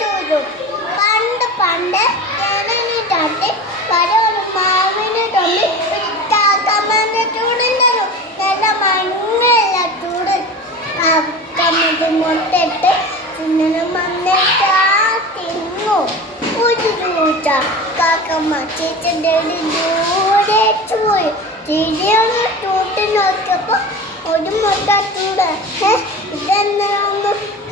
ചൂടും പണ്ട് പണ്ട് ചൂട്. ഒരു ചൂച്ച കാക്കമ്മ ദൂരെ ഒരു മുട്ട ചൂട്. ഇതെന്താന്ന്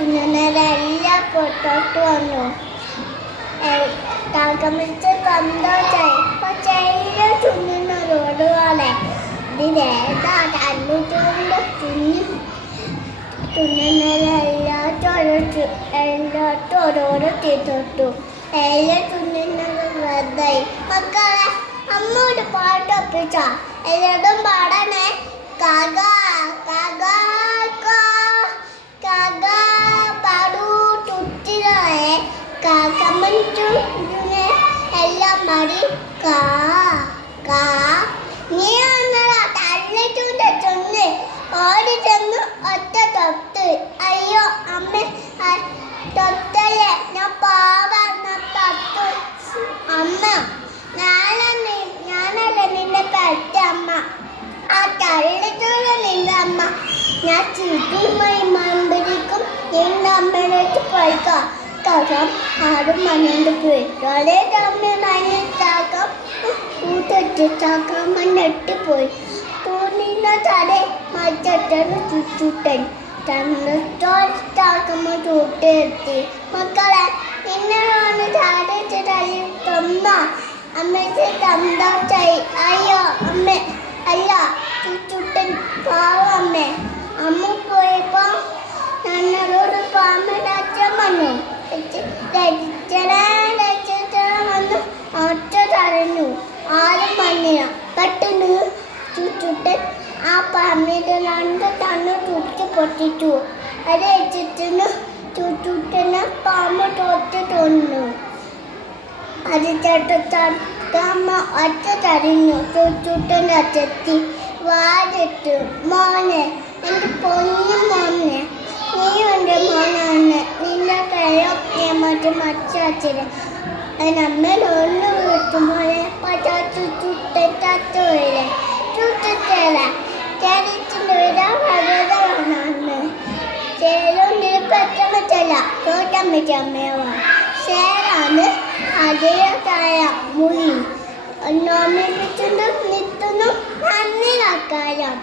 ചുണ്ണനെല്ലാം പൊട്ടോട്ട് വന്നു. തകമിച്ച് സന്തോഷായി പക്ഷേ ചുണ്ണുന്ന റോഡ് പോലെ. ഇതിലേതാ തല്ലിട്ടുണ്ട് ചുണ്ണി ചുണ്ണനെല്ലാം ചൊരച്ചു എല്ലാത്തും എല്ലാ ചുണ്ണുന്നത് വെറുതായി മക്കളെ അമ്മോട് പാട്ട് ഒപ്പിച്ച എല്ലാതും പാടണേ. കാക മടി കാ കാ നീ വന്നടാ തള്ളിട്ടുണ്ട് ചൊന്ന് ഓടി ചെന്ന് ഒറ്റ തൊട്ട്. അയ്യോ അമ്മ തൊട്ടല്ലേ? ഞാൻ പാവ തൊട്ടു അമ്മ ഞാനല്ലേ ഞാനല്ലേ നിന്നെ പറ്റ അമ്മ ആ തള്ളിട്ടുള്ള നിന്റെ അമ്മ. ഞാൻ ചുറ്റുമായി മമ്പരിക്കും നിന്റെ അമ്മയിലേക്ക് പോയിക്കാം. കാക്കാം ആരും മണ്ണിട്ട് പോയി ഒരേ അമ്മ മണ്ണിട്ടാക്കാം കൂട്ടിട്ടാക്കാം മണ്ണെട്ടിപ്പോയി പൂർണ തല മറ്റൊരു ചുറ്റുട്ടൻ. തന്നിട്ടാക്കുമ്പോൾ ചൂട്ടെത്തി മക്കളെ ഇന്നലെ വന്ന് ചാടിച്ച് തലി തന്ന അമ്മയ്ക്ക് സന്തോഷായി അയ്യോ അമ്മ അല്ല ചുറ്റുട്ടൻ പാവമ്മേ അമ്മ. പോയപ്പോ ഞങ്ങളോട് പാമ്പയുടെ അച്ഛൻ വന്നു വന്നു ഒറ്റ തടഞ്ഞു ആരും വന്നില്ല. പെട്ടെന്ന് ചുറ്റിട്ട് ആ പാമ്പിന്റെ രണ്ട് തന്നെ ചുറ്റി പൊട്ടിച്ചു. അത് വെച്ചിട്ട് ചുറ്റുട്ടനെ പാമ്പ് തൊട്ട് തോന്നുന്നു. അത് ചേട്ടമ്മ ഒറ്റ തടഞ്ഞു ചുറ്റുട്ടന്റെ അച്ഛത്തി വാരിട്ടു മോനെ എന്റെ പൊന്നു മോനെ നീ എന്റെ കയ്യോ മറ്റു മച്ചാച്ചിന് നമ്മളൊന്ന് വിട്ടുപോലെ പറ്റാത്തു ചുട്ടൻ തത്തോയിലെ ചുട്ടത്തേല ചേരത്തിന്റെ വിടാ ഭഗതമാണ് ചേരും പറ്റമറ്റല്ല തോട്ടം പറ്റമ്മയോ ചേരാണ് അതേതായ മുറി നോമിപ്പിച്ചും നിത്തുന്നു നന്ദി നക്കാരം